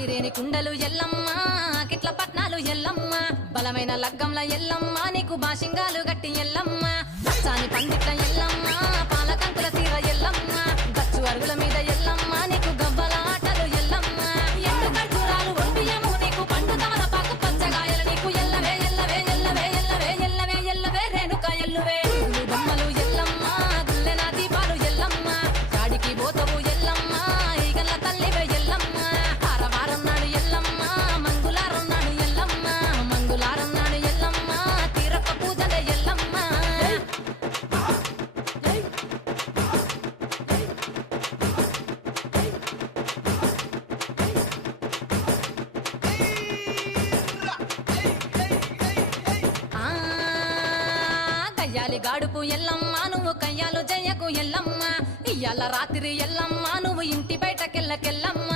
ఐరేని కుండలు ఎల్లమ్మ కిట్ల పట్నాలు ఎల్లమ్మ బలమైన లగ్గంల ఎల్లమ్మ నీకు బాషింగాలు గట్టి ఎల్లమ్మ పచ్చాని పందిట్ల ఎల్లమ్మ పాలకంకుల సీర ఎల్లమ్మ గచ్చు అరుగుల మీద ఎల్లమ్మ నీకు గవ్వల ఆటలు ఎల్లమ్మ ఎండు ఖర్జూరాలు ఒంటియము నీకు పండు తమలపాకు పచ్చగాయలు నీకు ఎల్లవే ఎల్లవే ఎల్లవే ఎల్లవే ఎల్లవే ఎల్లవే రేణుక ఎల్లువే బొమ్మలు ఎల్లమ్మ గుల్లెన దీపాలు ఎల్లమ్మ చాడికి పోతవు ఎల్లమ్మ ఈగల తల్లివే ఎల్లమ్మ వారం నాడు ఎల్లమ్మ మంగులారం నాడు ఎల్లమ్మ మంగులారం నాడు ఎల్లమ్మ తీరప్ప పూజలే ఎల్లమ్మ కయ్యాలి గాడుపు ఎల్లమ్మ నువ్వు కయ్యాలు జయ్యకు ఎల్లమ్మ ఇయ్యాల రాత్రి ఎల్లమ్మ నువ్వు ఇంటి బయటకెళ్ళకెళ్ళమ్మ